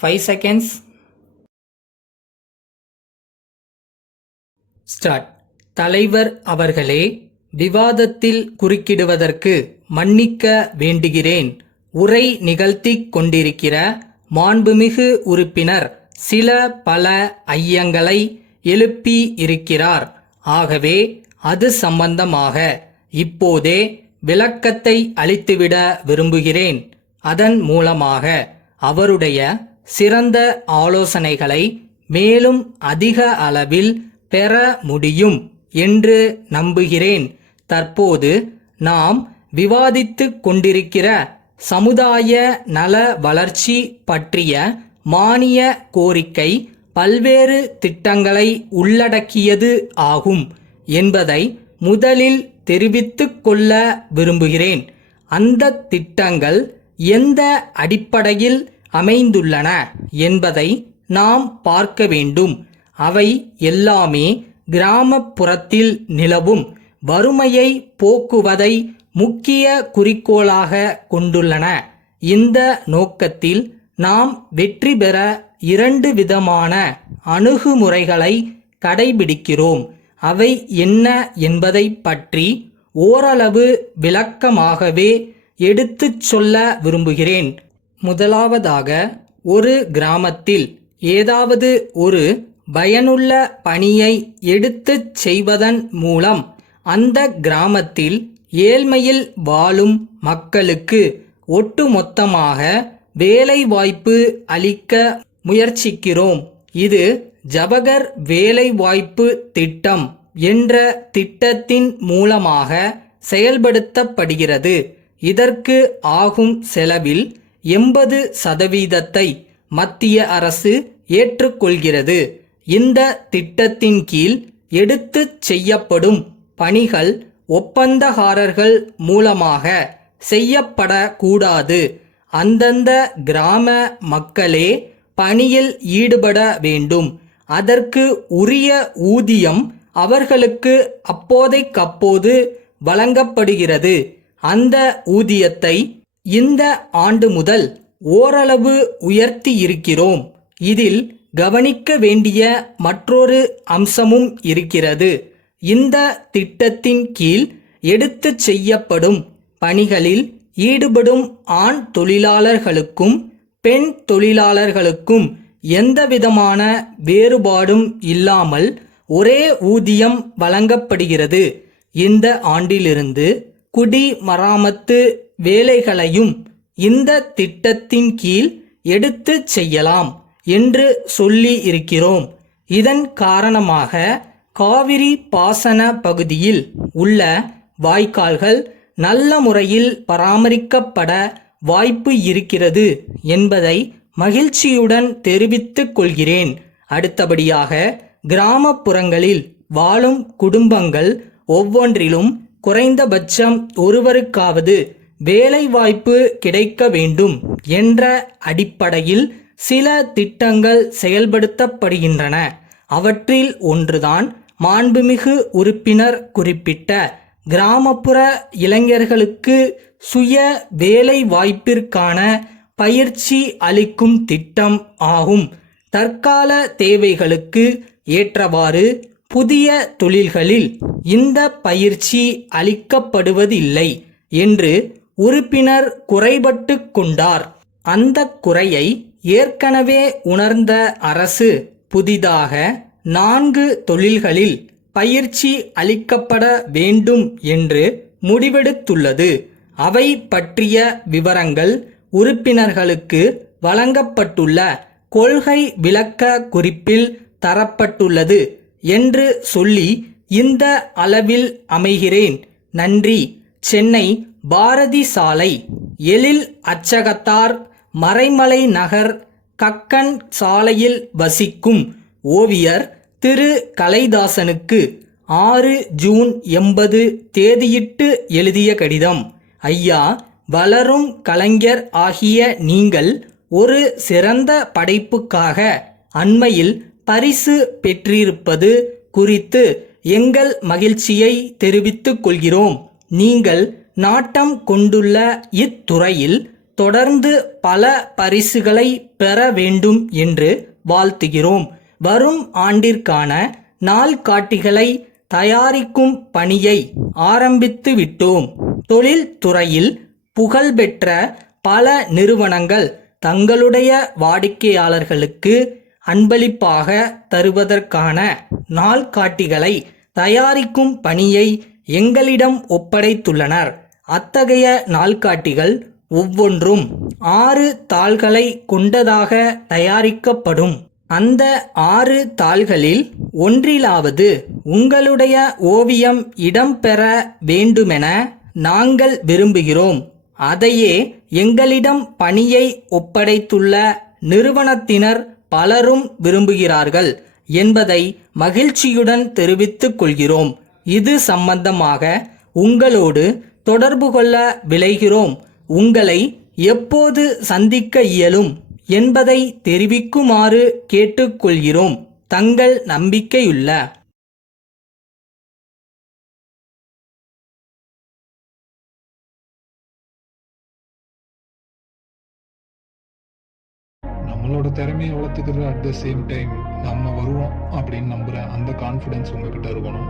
5 seconds. Start. தலைவர் அவர்களே, விவாதத்தில் குறுக்கிடுவதற்கு மன்னிக்க வேண்டுகிறேன். உரை நிகழ்த்திக் கொண்டிருக்கிற மாண்புமிகு உறுப்பினர் சில பல ஐயங்களை எழுப்பி இருக்கிறார். ஆகவே அது சம்பந்தமாக இப்போதே விளக்கத்தை அளித்துவிட விரும்புகிறேன். அதன் மூலமாக அவருடைய சிறந்த ஆலோசனைகளை மேலும் அதிக அளவில் பெற முடியும் என்று நம்புகிறேன். தற்போது நாம் விவாதித்துக் கொண்டிருக்கிற சமுதாய நல வளர்ச்சி பற்றிய மானிய கோரிக்கை பல்வேறு திட்டங்களை உள்ளடக்கியது ஆகும் என்பதை முதலில் தெரிவித்துக் கொள்ள விரும்புகிறேன். அந்த திட்டங்கள் எந்த அடிப்படையில் அமைந்துள்ளன என்பதை நாம் பார்க்க வேண்டும். அவை எல்லாமே கிராமப்புறத்தில் நிலவும் வறுமையை போக்குவதை முக்கிய குறிக்கோளாக கொண்டுள்ளன. இந்த நோக்கத்தில் நாம் வெற்றி பெற 2 விதமான அணுகுமுறைகளை கடைபிடிக்கிறோம். அவை என்ன என்பதை பற்றி ஓரளவு விளக்கமாகவே எடுத்துச் சொல்ல விரும்புகிறேன். முதலாவதாக, ஒரு கிராமத்தில் ஏதாவது ஒரு பயனுள்ள பணியை எடுத்துச் செய்வதன் மூலம் அந்த கிராமத்தில் ஏழ்மையில் வாழும் மக்களுக்கு ஒட்டுமொத்தமாக வேலைவாய்ப்பு அளிக்க முயற்சிக்கிறோம். இது ஜவஹர் வேலைவாய்ப்பு திட்டம் என்ற திட்டத்தின் மூலமாக செயல்படுத்தப்படுகிறது. இதற்கு ஆகும் செலவில் 80% மத்திய அரசு ஏற்றுக்கொள்கிறது. இந்த திட்டத்தின் கீழ் எடுத்துச் செய்யப்படும் பணிகள் ஒப்பந்தக்காரர்கள் மூலமாக செய்யப்படக்கூடாது. அந்தந்த கிராம மக்களே பணியில் ஈடுபட வேண்டும். அதற்கு உரிய ஊதியம் அவர்களுக்கு அப்போதைக்கப்போது வழங்கப்படுகிறது. அந்த ஊதியத்தை இந்த ஆண்டு முதல் ஓரளவு உயர்த்தி இருக்கிறோம். இதில் கவனிக்க வேண்டிய மற்றொரு அம்சமும் இருக்கிறது. இந்த திட்டத்தின் கீழ் எடுத்துச் செய்யப்படும் பணிகளில் ஈடுபடும் ஆண் தொழிலாளர்களுக்கும் பெண் தொழிலாளர்களுக்கும் எந்தவிதமான வேறுபாடும் இல்லாமல் ஒரே ஊதியம் வழங்கப்படுகிறது. இந்த ஆண்டிலிருந்து குடிமராமத்து வேலைகளையும் இந்த திட்டத்தின் கீழ் எடுத்துச் செய்யலாம் என்று சொல்லி இருக்கிறோம். இதன் காரணமாக காவிரி பாசன பகுதியில் உள்ள வாய்க்கால்கள் நல்ல முறையில் பராமரிக்கப்பட வாய்ப்பு இருக்கிறது என்பதை மகிழ்ச்சியுடன் தெரிவித்துக் கொள்கிறேன். அடுத்தபடியாக, கிராமப்புறங்களில் வாழும் குடும்பங்கள் ஒவ்வொன்றிலும் குறைந்தபட்சம் ஒருவருக்காவது வேலைவாய்ப்பு கிடைக்க வேண்டும் என்ற அடிப்படையில் சில திட்டங்கள் செயல்படுத்தப்படுகின்றன. அவற்றில் ஒன்றுதான் மாண்புமிகு உறுப்பினர் குறிப்பிட்ட கிராமப்புற இளைஞர்களுக்கு சுய வேலை வாய்ப்பிற்கான பயிற்சி அளிக்கும் திட்டம் ஆகும். தற்கால தேவைகளுக்கு ஏற்றவாறு புதிய தொழில்களில் இந்த பயிற்சி அளிக்கப்படுவதில்லை என்று உறுப்பினர் குறைபட்டு கொண்டார். அந்த குறையை ஏற்கனவே உணர்ந்த அரசு புதிதாக 4 தொழில்களில் பயிற்சி அளிக்கப்பட வேண்டும் என்று முடிவெடுத்துள்ளது. அவை பற்றிய விவரங்கள் உறுப்பினர்களுக்கு வழங்கப்பட்டுள்ள கொள்கை விளக்க குறிப்பில் தரப்பட்டுள்ளது என்று சொல்லி இந்த அளவில் அமைகிறேன். நன்றி. சென்னை பாரதி சாலை எழில் அச்சகத்தார் மறைமலை நகர் கக்கன் சாலையில் வசிக்கும் ஓவியர் திரு கலைதாசனுக்கு 6 ஜூன் 80 தேதியிட்டு எழுதிய கடிதம். ஐயா, வளரும் கலைஞர் ஆகிய நீங்கள் ஒரு சிறந்த படைப்புக்காக அண்மையில் பரிசு பெற்றிருப்பது குறித்து எங்கள் மகிழ்ச்சியை தெரிவித்துக் கொள்கிறோம். நீங்கள் நாட்டம் கொண்டுள்ள இத்துறையில் தொடர்ந்து பல பரிசுகளை பெற வேண்டும் என்று வாழ்த்துகிறோம். வரும் ஆண்டிற்கான நாள்காட்டிகளை தயாரிக்கும் பணியை ஆரம்பித்து விட்டோம். தொழில் துறையில் புகழ்பெற்ற பல நிறுவனங்கள் தங்களுடைய வாடிக்கையாளர்களுக்கு அன்பளிப்பாக தருவதற்கான நாள்காட்டிகளை தயாரிக்கும் பணியை எங்களிடம் ஒப்படைத்துள்ளனர். அத்தகைய நாள்காட்டிகள் ஒவ்வொன்றும் 6 தாள்களை கொண்டதாக தயாரிக்கப்படும். அந்த 6 தாள்களில் ஒன்றிலாவது உங்களுடைய ஓவியம் இடம்பெற வேண்டுமென நாங்கள் விரும்புகிறோம். அதையே எங்களிடம் பணியை ஒப்படைத்துள்ள நிறுவனத்தினர் பலரும் விரும்புகிறார்கள் என்பதை மகிழ்ச்சியுடன் தெரிவித்துக் கொள்கிறோம். இது சம்பந்தமாக உங்களோடு தொடர்பு கொள்ள விளைகிறோம். உங்களை எப்போது சந்திக்க இயலும் என்பதை தெரிவிக்குமாறு கேட்டுக்கொள்கிறோம். தங்கள் நம்பிக்கையுள்ள நம்மளோட திறமையை வளர்த்துக்கிற அட் த சேம் டைம் நம்ம வருவோம் அப்படின்னு நம்புகிறேன். அந்த கான்ஃபிடென்ஸ் உங்ககிட்ட இருக்கணும்.